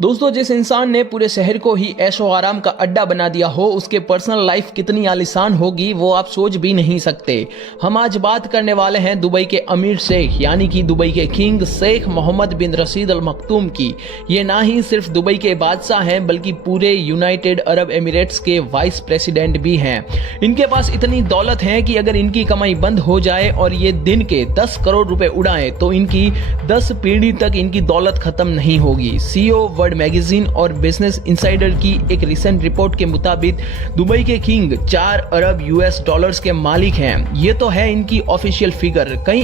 दोस्तों, जिस इंसान ने पूरे शहर को ही ऐशो आराम का अड्डा बना दिया हो, उसके पर्सनल लाइफ कितनी आलीशान होगी वो आप सोच भी नहीं सकते। हम आज बात करने वाले हैं दुबई के अमीर शेख यानी कि दुबई के किंग शेख मोहम्मद बिन रशीद अल मखतूम की। ये ना ही सिर्फ दुबई के बादशाह हैं बल्कि पूरे यूनाइटेड अरब एमिरेट्स के वाइस प्रेसिडेंट भी हैं। इनके पास इतनी दौलत है कि अगर इनकी कमाई बंद हो जाए और ये दिन के 10 करोड़ रुपए उड़ाएं तो इनकी 10 पीढ़ी तक इनकी दौलत खत्म नहीं होगी। सीईओ मैगजीन और बिजनेस इनसाइडर की एक रिसेंट रिपोर्ट के मुताबिक दुबई के किंग 4 अरब यूएस डॉलर्स के मालिक हैं। ये तो है इनकी ऑफिशियल फिगर। कई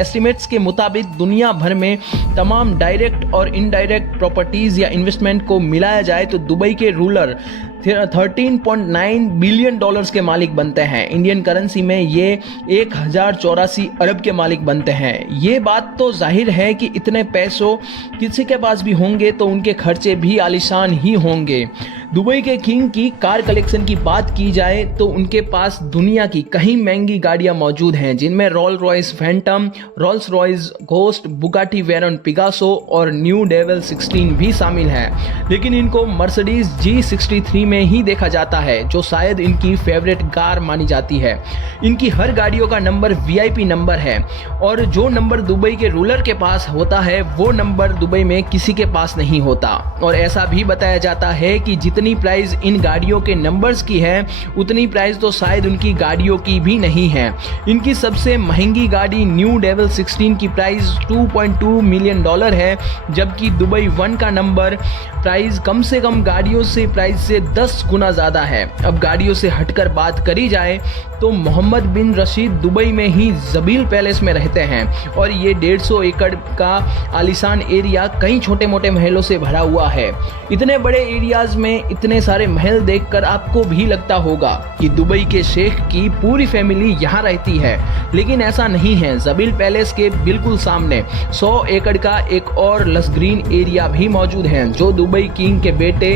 एस्टिमेट्स के मुताबिक दुनिया भर में तमाम डायरेक्ट और इनडायरेक्ट प्रॉपर्टीज या इन्वेस्टमेंट को मिलाया जाए तो दुबई के रूलर 13.9 बिलियन डॉलर्स के मालिक बनते हैं। इंडियन करेंसी में ये 1084 अरब के मालिक बनते हैं। ये बात तो जाहिर है कि इतने पैसों किसी के पास भी होंगे तो उनके खर्चे भी आलीशान ही होंगे। दुबई के किंग की कार कलेक्शन की बात की जाए तो उनके पास दुनिया की कई महंगी गाड़ियां मौजूद हैं, जिनमें Rolls Royce Phantom, Rolls Royce ghost, Bugatti Veyron Picasso और न्यू डेविल 16 भी शामिल हैं। लेकिन इनको मर्सिडीज G63 में ही देखा जाता है, जो शायद इनकी फेवरेट कार मानी जाती है। इनकी हर गाड़ियों का नंबर VIP नंबर है और जो नंबर दुबई के रूलर के पास होता है वो नंबर दुबई में किसी के पास नहीं होता। और ऐसा भी बताया जाता है कि जितनी प्राइस इन गाड़ियों के नंबर्स की है उतनी प्राइस तो शायद उनकी गाड़ियों की भी नहीं है। इनकी सबसे महंगी गाड़ी न्यू डेविल 16 की प्राइस $2.2 मिलियन है, जबकि दुबई 1 का नंबर प्राइस कम से कम गाड़ियों से प्राइस से 10 गुना ज्यादा है। अब गाड़ियों से हटकर बात करी जाए तो मोहम्मद बिन रशीद दुबई में ही जबील पैलेस में रहते हैं और ये 150 एकड़ का आलीशान एरिया कई छोटे मोटे महलों से भरा हुआ है। इतने बड़े एरियाज में इतने सारे महल देखकर आपको भी लगता होगा कि दुबई के शेख की पूरी फैमिली यहाँ रहती है, लेकिन ऐसा नहीं है। जबील पैलेस के बिल्कुल सामने 100 एकड़ का एक और लस ग्रीन एरिया भी मौजूद है, जो दुबई किंग के बेटे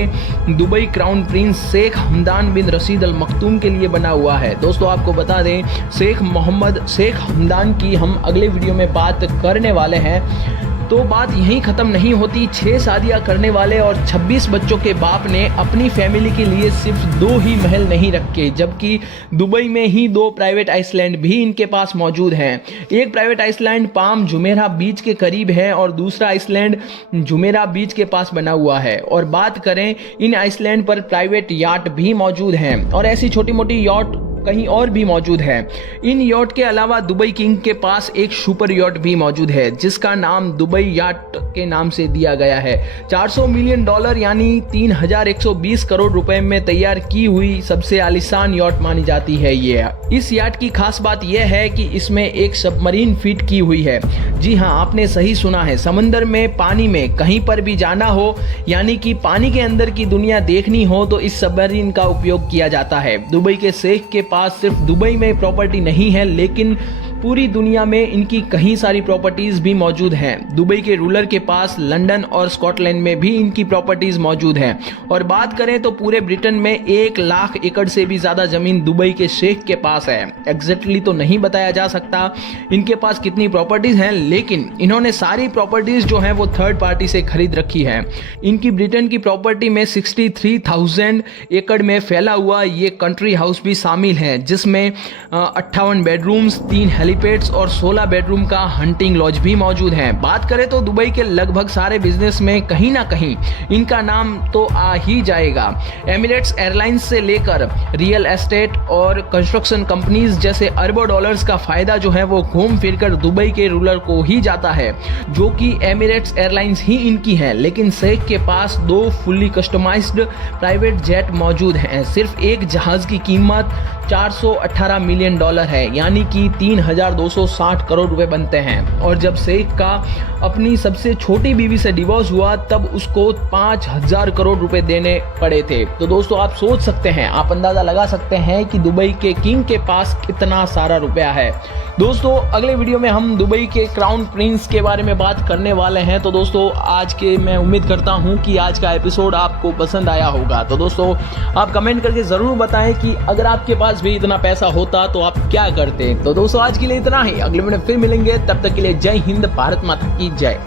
Dubai crown prince Sheikh Hamdan bin Rashid Al Maktoum के लिए बना हुआ है। दोस्तों, आपको बता दें शेख मोहम्मद शेख हमदान की हम अगले वीडियो में बात करने वाले हैं। तो बात यहीं ख़त्म नहीं होती। 6 शादियां करने वाले और 26 बच्चों के बाप ने अपनी फैमिली के लिए सिर्फ 2 ही महल नहीं रखे, जबकि दुबई में ही 2 प्राइवेट आइसलैंड भी इनके पास मौजूद हैं। एक private island Palm Jumeirah beach के करीब है और दूसरा आइसलैंड जुमेरा बीच के पास बना हुआ है। और बात करें इन आइसलैंड पर प्राइवेट याट भी मौजूद हैं और ऐसी छोटी मोटी याट कहीं और भी मौजूद है। इन यॉट के अलावा दुबई किंग के पास एक सुपर यॉट भी मौजूद है, जिसका नाम दुबई याट के नाम से दिया गया है। $400 मिलियन यानी 3120 करोड़ रुपए में तैयार की हुई सबसे आलीशान यॉट मानी जाती है ये। इस याट की खास बात यह है कि इसमें एक सबमरीन फिट की हुई है। जी हाँ, आपने सही सुना है। समंदर में, पानी में कहीं पर भी जाना हो यानी कि पानी के अंदर की दुनिया देखनी हो तो इस सबमरीन का उपयोग किया जाता है। दुबई के शेख के पास सिर्फ दुबई में प्रॉपर्टी नहीं है, लेकिन पूरी दुनिया में इनकी कई सारी प्रॉपर्टीज भी मौजूद हैं। दुबई के रूलर के पास लंदन और स्कॉटलैंड में भी इनकी प्रॉपर्टीज मौजूद हैं। और बात करें तो पूरे ब्रिटेन में 1 लाख एकड़ से भी ज्यादा जमीन दुबई के शेख के पास है। एग्जैक्टली तो नहीं बताया जा सकता इनके पास कितनी प्रॉपर्टीज हैं, लेकिन इन्होंने सारी प्रॉपर्टीज जो है वो थर्ड पार्टी से खरीद रखी है। इनकी ब्रिटेन की प्रॉपर्टी में 63,000 एकड़ में फैला हुआ ये कंट्री हाउस भी शामिल है, जिसमें 58 बेडरूम्स, 3 हेलीपैड्स और 16 बेडरूम का हंटिंग लॉज भी मौजूद है। बात करें तो दुबई के लगभग सारे बिजनेस में कहीं ना कहीं इनका नाम तो आ ही जाएगा। एमिरेट्स एयरलाइंस से लेकर रियल एस्टेट और कंस्ट्रक्शन कंपनीज जैसे अरबों डॉलर्स का फायदा जो है वो घूम फिरकर दुबई के रूलर को ही जाता है, जो कि एमिरेट्स एयरलाइंस ही इनकी है। लेकिन शेख के पास 2 फुल्ली कस्टमाइज्ड प्राइवेट जेट मौजूद हैं। सिर्फ एक जहाज की कीमत $418 मिलियन है, यानी कि 3,260 करोड़ रुपए बनते हैं। और जब शेख का अपनी सबसे छोटी बीवी से डिवोर्स हुआ तब उसको 5,000 करोड़ रुपए देने पड़े थे। तो दोस्तों, आप सोच सकते हैं, आप अंदाजा लगा सकते हैं कि दुबई के किंग के पास कितना सारा रुपया है। दोस्तों, अगले वीडियो में हम दुबई के क्राउन प्रिंस के बारे में बात करने वाले हैं। तो दोस्तों, आज के मैं उम्मीद करता हूं कि आज का एपिसोड आपको पसंद आया होगा। तो दोस्तों, आप कमेंट करके जरूर बताएं कि अगर आपके पास भी इतना पैसा होता तो आप क्या करते। तो दोस्तों, आज के लिए इतना ही। अगले वीडियो में फिर मिलेंगे, तब तक के लिए जय हिंद, भारत माता की जय।